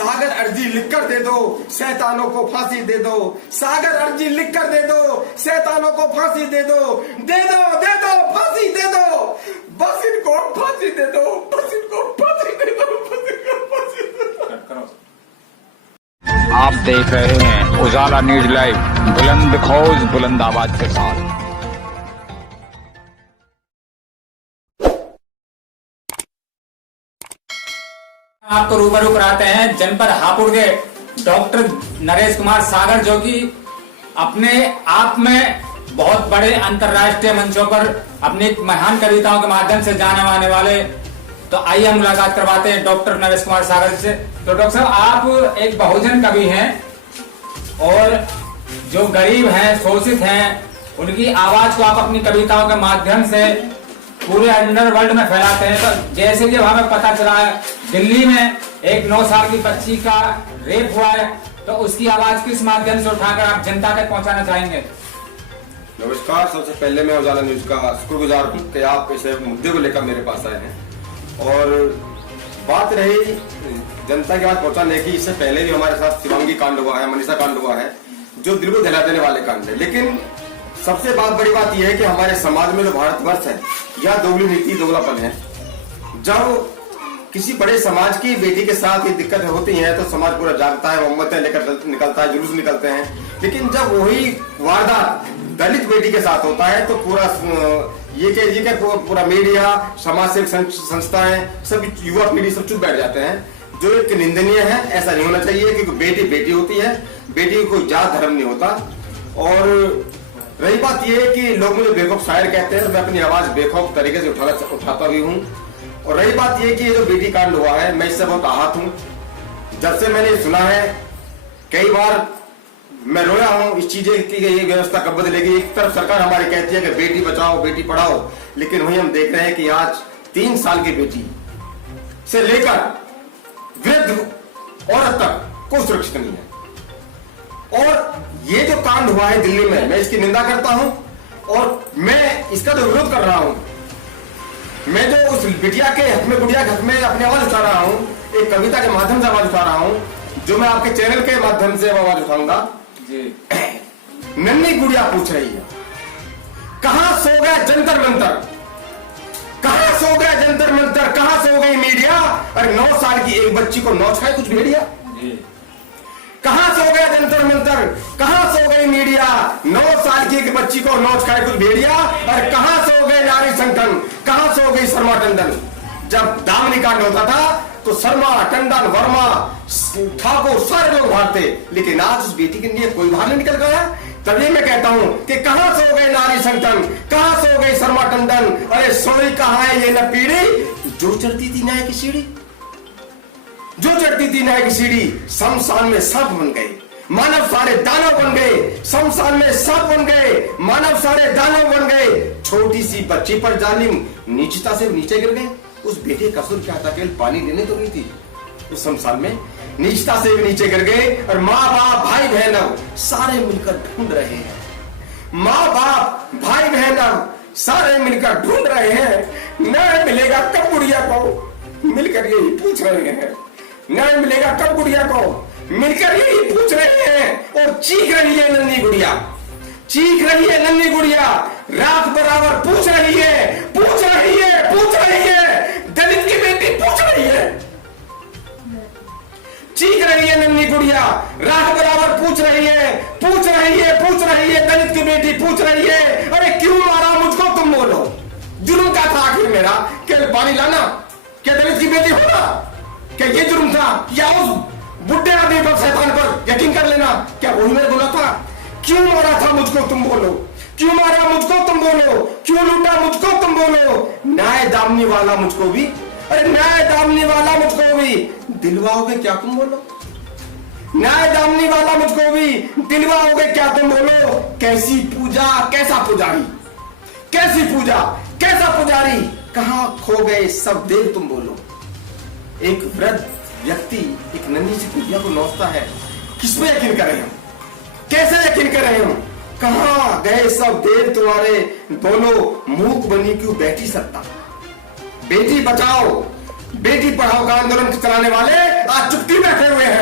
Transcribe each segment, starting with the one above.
सागर अर्जी लिखकर दे दो, शैतानों को फांसी दे दो। सागर अर्जी लिखकर दे दो, शैतानों को फांसी दे दो। दे दो फांसी दे दो, बस इनको फांसी दे दो, बस इनको फांसी दे दो, बस इनको फांसी दे दो। आप देख रहे हैं उजाला न्यूज लाइव, बुलंद खौज बुलंद आवाज के साथ। आपको रूबरू कराते हैं जनपद हापुड़ के डॉक्टर नरेश कुमार सागर, जो कि अपने आप में बहुत बड़े अंतर्राष्ट्रीय मंचों पर अपनी महान कविताओं के माध्यम से जाने माने वाले। तो आइए हम मुलाकात करवाते हैं डॉक्टर नरेश कुमार सागर से। तो डॉक्टर साहब, आप एक बहुजन कवि हैं और जो गरीब हैं, शोषित हैं, उनकी आवाज को आप अपनी कविताओं के माध्यम से पूरे अंडरवर्ल्ड में फैलाते हैं। तो जैसे कि हमें पता चला है, दिल्ली में एक 9 साल की बच्ची का रेप हुआ है, तो उसकी आवाज किस माध्यम से उठाकर आप जनता तक पहुंचाना चाहेंगे? नमस्कार। सबसे पहले मैं उजाला न्यूज का शुक्रगुजार हूँ कि आप इस मुद्दे को लेकर मेरे पास आए हैं। और बात रही जनता की आवाज पहुंचाने की, इससे पहले भी हमारे साथ शिवांगी कांड हुआ है, मनीषा कांड हुआ है, जो दिल को दहला देने वाले कांड है। लेकिन सबसे बड़ी बात यह है कि हमारे समाज में जो भारतवर्ष है, यह दोगली नीति, दोगलापन है। जब किसी बड़े समाज की बेटी के साथ ये दिक्कत होती है तो समाज पूरा जागता है, मोमबत्तियां लेकर निकलता है, जुलूस निकलते हैं। लेकिन जब वही वारदात दलित बेटी के साथ होता है तो पूरा ये पूरा मीडिया, समाज सेवी संस्थाएं, सब युवा पीढ़ी सब चुप बैठ जाते हैं, जो एक निंदनीय है। ऐसा नहीं होना चाहिए, क्योंकि बेटी बेटी होती है, बेटी को कोई जात धर्म नहीं होता। और रही बात यह है कि लोग मुझे बेखौफ शायर कहते हैं, तो मैं अपनी आवाज बेखौफ तरीके से उठाता भी हूँ। और रही बात यह कि ये जो बेटी कांड हुआ है, मैं इससे बहुत आहत हूँ। जब से मैंने सुना है, कई बार मैं रोया हूँ इस चीजें की ये व्यवस्था कब बदलेगी। एक तरफ सरकार हमारी कहती है कि बेटी बचाओ बेटी पढ़ाओ, लेकिन वही हम देख रहे हैं कि आज 3 साल की बेटी से लेकर वृद्ध औरत तक कोई सुरक्षित नहीं है। और ये जो कांड हुआ है दिल्ली में, मैं इसकी निंदा करता हूं और मैं इसका जो विरोध कर रहा हूं। मैं जो उस बिटिया के हक में, गुड़िया के हक में अपनी आवाज उठा रहा हूं, एक कविता के माध्यम से आवाज उठा रहा हूं, जो मैं आपके चैनल के माध्यम से आवाज उठाऊंगा। नन्ही गुड़िया पूछ रही है, कहां सो गया जंतर मंतर, कहां सो गया जंतर मंतर, कहां सो गई मीडिया। अरे 9 साल की एक बच्ची को नौच खाए कुछ भेड़िया। कहां सो गया जंतर मंतर, कहां सो गई मीडिया। 9 साल की एक बच्ची को नौच खाए कुछ भेड़िया। और कहां सो गए नारी संगठन, कहां सो गई शर्मा टंडन। जब दामनी कांड होता था तो शर्मा, टंडन, वर्मा, ठाकुर सारे लोग बाहर थे, लेकिन आज उस बेटी के लिए कोई बाहर नहीं निकल गया। तभी मैं कहता हूं कि कहां सो गए नारी संगठन, कहां सो गई शर्मा टंडन। अरे सोई कहां है ये न पीढ़ी, जो चढ़ती थी न्याय की सीढ़ी, जो चढ़ती थी न्याय की सीढ़ी। शमशान में सांप बन गए, मानव सारे दानव बन गए। शमशान में सांप बन गए, मानव सारे दानव बन गए। छोटी सी बच्ची पर जालिम नीचता से नीचे गिर गए। उस बेटे का कसूर क्या था, केवल पानी देने तो नहीं थी। उस शमशान में नीचता से भी नीचे गिर गए। और माँ बाप भाई बहन सारे मिलकर ढूंढ रहे हैं, माँ बाप भाई बहन सारे मिलकर ढूंढ रहे हैं। न्याय मिलेगा कब गुड़िया को, मिलकर यही पूछ रहे हैं। न्याय मिलेगा कब गुड़िया को, मिलकर यही पूछ रहे हैं। और चीख रही है नन्ही गुड़िया, चीख रही है नन्ही गुड़िया, रात बराबर पूछ रही है, पूछ रही है, पूछ रही है। दलित की बेटी पूछ रही है, चीख रही है नन्ही गुड़िया, रात बराबर पूछ रही है, पूछ रही है, पूछ रही है। दलित की बेटी पूछ रही है, अरे क्यों मारा मुझको तुम बोलो। जुर्म क्या था आखिर मेरा, क्या पानी लाना, क्या दलित की बेटी होना, क्या ये जुर्म था, या उस बुढ़े आदमी पर, शैतान पर यकीन कर लेना, क्या वही मैंने बोला था। क्यों मारा था मुझको तुम बोलो, क्यों मारा मुझको तुम बोलो, क्यों लूटा मुझको तुम बोलो। न्याय दामनी वाला मुझको भी, अरे न्याय दामनी वाला मुझको भी दिलवाओगे क्या तुम बोलो। न्याय दामनी वाला मुझको भी दिलवाओगे क्या तुम बोलो। कैसी पूजा, कैसा पुजारी, कैसी पूजा, कैसा पुजारी, कहां खो गए सब देव तुम बोलो। एक वृद्ध व्यक्ति एक नन्ही सी गुड़िया को नौचता है, किसमें यकीन करें हम, कैसे यकीन करें हम। कहां गए सब देव तुम्हारे बोलो, मूक बनी क्यों बैठी सत्ता। बेटी बचाओ बेटी पढ़ाओ का आंदोलन चलाने वाले आज चुप्पी बैठे हुए हैं।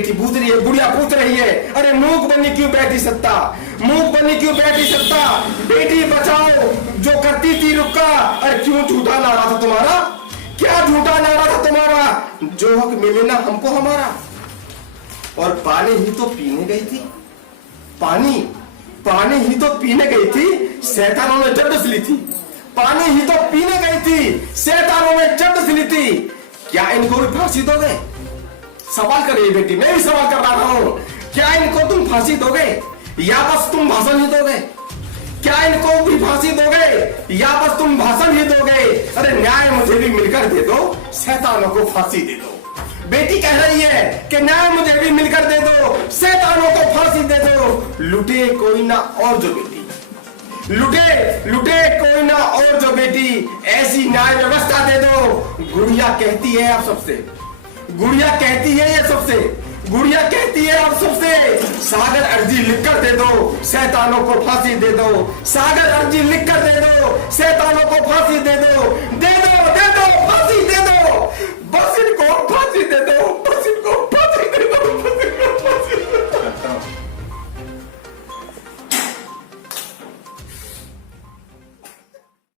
बेटी पूछ रही है, गुड़िया पूछ रही है, अरे मूक बनी क्यों बैठी सत्ता, मूक बनी क्यों बैठी सत्ता, बेटी बचाओ जो करती थी रुका। अरे क्यों झूठा नारा था तुम्हारा, क्या झूठा नारा था तुम्हारा, जो हक मिले ना हमको हमारा। और पानी ही तो पीने गई थी, पानी ही तो पीने गई थी, शैतानों ने जड़ ली थी। पानी ही तो पीने गई थी, शैतानों ने जड़ ली थी। क्या इनको भी फांसी दोगे? सवाल कर रही बेटी, मैं भी सवाल कर रहा हूं। क्या इनको तुम फांसी दोगे या बस तुम भाषण ही दोगे? क्या इनको भी फांसी दोगे या बस तुम भाषण ही दोगे? अरे न्याय मुझे भी मिलकर दे दो, शैतानों को फांसी दे दो। बेटी कह रही है कि न्याय मुझे भी मिलकर दे दो, शैतानों को फांसी दे दो। लुटे कोई ना और जो बेटी, लुटे कोई ना और जो बेटी, ऐसी न्याय व्यवस्था दे दो। गुड़िया कहती है आप सबसे, गुड़िया कहती है ये सबसे, गुड़िया कहती है आप सबसे, सागर अर्जी लिखकर दे दो, शैतानों को फांसी दे दो। सागर अर्जी लिखकर दे दो, शैतानों को फांसी दे दो।